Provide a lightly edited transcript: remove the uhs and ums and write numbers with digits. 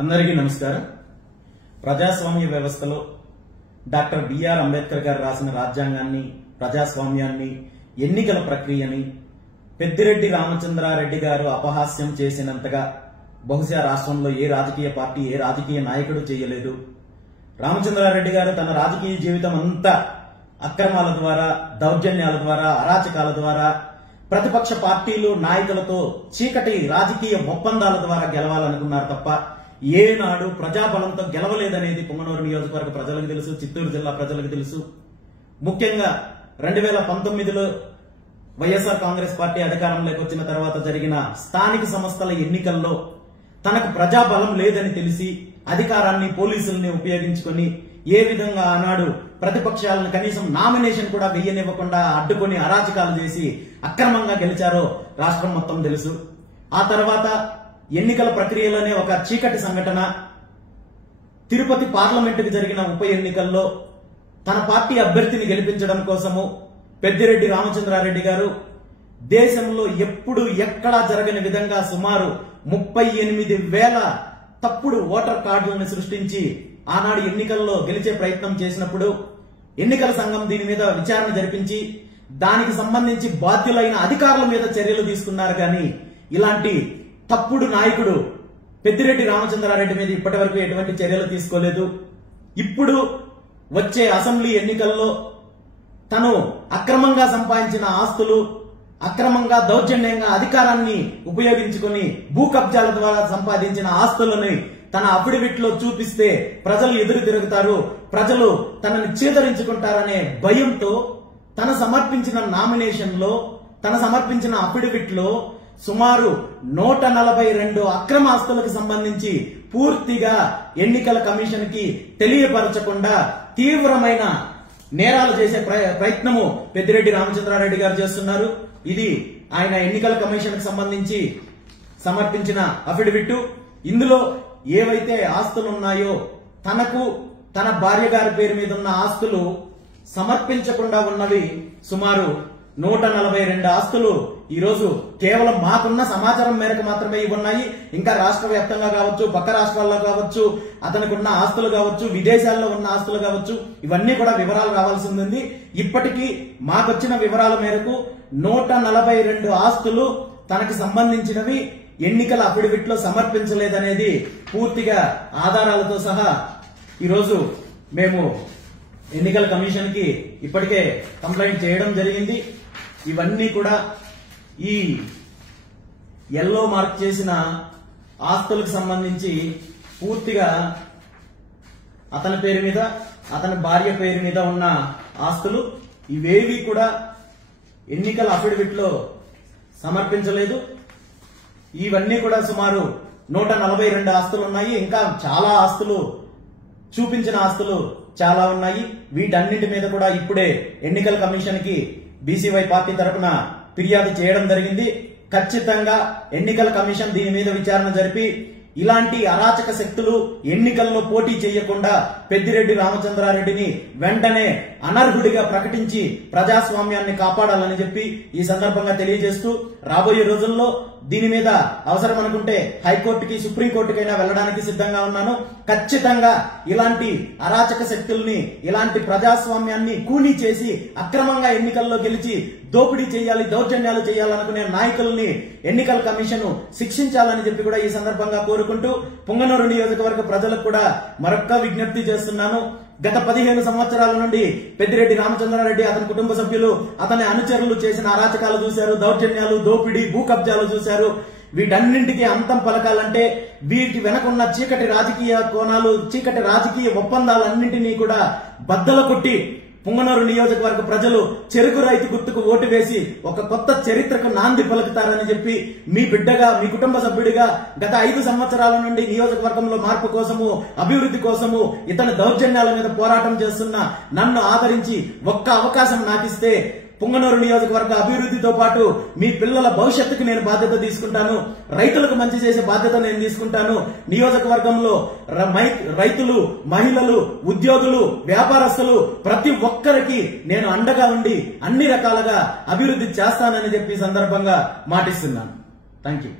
అందరికీ నమస్కారం. ప్రజాస్వామ్య వ్యవస్థలో డాక్టర్ బిఆర్ అంబేద్కర్ గారు రాసిన రాజ్యాంగాన్ని, ప్రజాస్వామ్యాన్ని, ఎన్నికల ప్రక్రియని పెద్దిరెడ్డి రామచంద్రారెడ్డి గారు అపహాస్యం చేసినంతగా బహుశా రాష్ట్రంలో ఏ రాజకీయ పార్టీ, ఏ రాజకీయ నాయకుడు చేయలేదు. రామచంద్రారెడ్డి గారు తన రాజకీయ జీవితం అంతా అక్రమాల ద్వారా, దౌర్జన్యాల ద్వారా, అరాచకాల ద్వారా, ప్రతిపక్ష పార్టీలు నాయకులతో చీకటి రాజకీయ ఒప్పందాల ద్వారా గెలవాలనుకున్నారు తప్ప ఏనాడు ప్రజాబలంతో గెలవలేదనేది పొంగనూరు నియోజకవర్గ ప్రజలకు తెలుసు, చిత్తూరు జిల్లా ప్రజలకు తెలుసు. ముఖ్యంగా 2019లో వైఎస్ఆర్ కాంగ్రెస్ పార్టీ అధికారంలోకి వచ్చిన తర్వాత జరిగిన స్థానిక సంస్థల ఎన్నికల్లో తనకు ప్రజాబలం లేదని తెలిసి అధికారాన్ని, పోలీసుల్ని ఉపయోగించుకొని ఏ విధంగా ఆనాడు ప్రతిపక్షాలను కనీసం నామినేషన్ కూడా వెయ్యనివ్వకుండా అడ్డుకొని అరాచకాలు చేసి అక్రమంగా గెలిచారో రాష్ట్రం మొత్తం తెలుసు. ఆ తర్వాత ఎన్నికల ప్రక్రియలోనే ఒక చీకటి సంఘటన, తిరుపతి పార్లమెంటుకు జరిగిన ఉప ఎన్నికల్లో తన పార్టీ అభ్యర్థిని గెలిపించడం కోసము పెద్దిరెడ్డి రామచంద్రారెడ్డి గారు దేశంలో ఎప్పుడు ఎక్కడా జరగని విధంగా సుమారు 38,000 తప్పుడు ఓటర్ కార్డులను సృష్టించి ఆనాడు ఎన్నికల్లో గెలిచే ప్రయత్నం చేసినప్పుడు ఎన్నికల సంఘం దీని మీద విచారణ జరిపించి దానికి సంబంధించి బాధ్యులైన అధికారుల మీద చర్యలు తీసుకున్నారు. కానీ ఇలాంటి తప్పుడు నాయకుడు పెద్దిరెడ్డి రామచంద్రారెడ్డి మీద ఇప్పటి వరకు ఎటువంటి చర్యలు తీసుకోలేదు. ఇప్పుడు వచ్చే అసెంబ్లీ ఎన్నికల్లో తను అక్రమంగా సంపాదించిన ఆస్తులు, అక్రమంగా దౌర్జన్యంగా అధికారాన్ని ఉపయోగించుకుని భూ కబ్జాల ద్వారా సంపాదించిన ఆస్తులని తన అఫిడవిట్ లో చూపిస్తే ప్రజలు ఎదురు తిరుగుతారు, ప్రజలు తనని చీదరించుకుంటారనే భయంతో తన సమర్పించిన నామినేషన్ లో, తన సమర్పించిన అఫిడవిట్ లో సుమారు 142 అక్రమ ఆస్తులకు సంబంధించి పూర్తిగా ఎన్నికల కమిషన్ కి తెలియపరచకుండా తీవ్రమైన నేరాలు చేసే ప్రయత్నము పెద్దిరెడ్డి రామచంద్రారెడ్డి గారు చేస్తున్నారు. ఇది ఆయన ఎన్నికల కమిషన్ కి సంబంధించి సమర్పించిన అఫిడవిట్. ఇందులో ఏవైతే ఆస్తులు ఉన్నాయో తనకు, తన భార్య గారి పేరు మీద ఉన్న ఆస్తులు సమర్పించకుండా ఉన్నవి సుమారు 142 ఆస్తులు ఈ రోజు కేవలం మాకున్న సమాచారం మేరకు మాత్రమే ఇవి ఉన్నాయి. ఇంకా రాష్ట్ర వ్యాప్తంగా కావచ్చు, పక్క రాష్ట్రాల్లో కావచ్చు, అతనికి ఉన్న ఆస్తులు కావచ్చు, విదేశాల్లో ఉన్న ఆస్తులు కావచ్చు, ఇవన్నీ కూడా వివరాలు రావాల్సి ఉంది. ఇప్పటికీ మాకొచ్చిన వివరాల మేరకు 142 ఆస్తులు తనకు సంబంధించినవి ఎన్నికల అఫిడవిట్ లో సమర్పించలేదనేది పూర్తిగా ఆధారాలతో సహా ఈరోజు మేము ఎన్నికల కమిషన్ కి ఇప్పటికే కంప్లైంట్ చేయడం జరిగింది. ఇవన్నీ కూడా ఈ ఎల్లో మార్క్ చేసిన ఆస్తులకు సంబంధించి పూర్తిగా అతని పేరు మీద, అతని భార్య పేరు మీద ఉన్న ఆస్తులు. ఇవేవి కూడా ఎన్నికల అఫిడవిట్ లో సమర్పించలేదు. ఇవన్నీ కూడా సుమారు 142 ఆస్తులు ఉన్నాయి. ఇంకా చాలా ఆస్తులు, చూపించిన ఆస్తులు చాలా ఉన్నాయి. వీటన్నిటి మీద కూడా ఇప్పుడే ఎన్నికల కమిషన్ కి బీసీవై పార్టీ తరఫున ఫిర్యాదు చేయడం జరిగింది. ఖచ్చితంగా ఎన్నికల కమిషన్ దీని మీద విచారణ జరిపి ఇలాంటి అరాచక శక్తులు ఎన్నికల్లో పోటీ చేయకుండా పెద్దిరెడ్డి రామచంద్రారెడ్డిని వెంటనే అనర్హుడిగా ప్రకటించి ప్రజాస్వామ్యాన్ని కాపాడాలని చెప్పి ఈ సందర్భంగా తెలియజేస్తూ, రాబోయే రోజుల్లో దీని మీద అవసరం అనుకుంటే హైకోర్టుకి, సుప్రీంకోర్టుకైనా వెళ్లడానికి సిద్ధంగా ఉన్నాను. ఖచ్చితంగా ఇలాంటి అరాచక శక్తుల్ని, ఇలాంటి ప్రజాస్వామ్యాన్ని కూనీ చేసి అక్రమంగా ఎన్నికల్లో గెలిచి దోపిడీ చేయాలి, దౌర్జన్యాలు చేయాలనుకునే నాయకుల్ని ఎన్నికల కమిషన్ శిక్షించాలని చెప్పి కూడా ఈ సందర్భంగా కోరుకుంటూ పొంగనూరు నియోజకవర్గ ప్రజలకు కూడా మరొక్క విజ్ఞప్తి చేస్తున్నాను. గత 15 సంవత్సరాల నుండి పెద్దిరెడ్డి రామచంద్రారెడ్డి, అతని కుటుంబ సభ్యులు, అతని అనుచరులు చేసిన అరాచకాలు చూశారు, దౌర్జన్యాలు, దోపిడీ, భూ కబ్జాలు చూశారు. వీటన్నింటికి అంతం పలకాలంటే వీటి వెనకున్న చీకటి రాజకీయ కోణాలు, చీకటి రాజకీయ ఒప్పందాలన్నింటినీ కూడా బద్దలు కొట్టి పొంగనూరు నియోజకవర్గ ప్రజలు చెరుకు రైతు గుర్తుకు ఓటు వేసి ఒక కొత్త చరిత్రకు నాంది పలుకుతారని చెప్పి మీ బిడ్డగా, మీ కుటుంబ సభ్యుడిగా గత 5 సంవత్సరాల నుండి నియోజకవర్గంలో మార్పు కోసము, అభివృద్ధి కోసము, ఇతని దౌర్జన్యాల మీద పోరాటం చేస్తున్న నన్ను ఆదరించి ఒక్క అవకాశం నాకిస్తే పొంగనూరు నియోజకవర్గ అభివృద్ధితో పాటు మీ పిల్లల భవిష్యత్తుకు నేను బాధ్యత తీసుకుంటాను. రైతులకు మంచి చేసే బాధ్యత నేను తీసుకుంటాను. నియోజకవర్గంలో రైతులు, మహిళలు, ఉద్యోగులు, వ్యాపారస్తులు ప్రతి ఒక్కరికి నేను అండగా ఉండి అన్ని రకాలుగా అభివృద్ధి చేస్తానని చెప్పి సందర్భంగా మాటిస్తున్నాను. Thank you.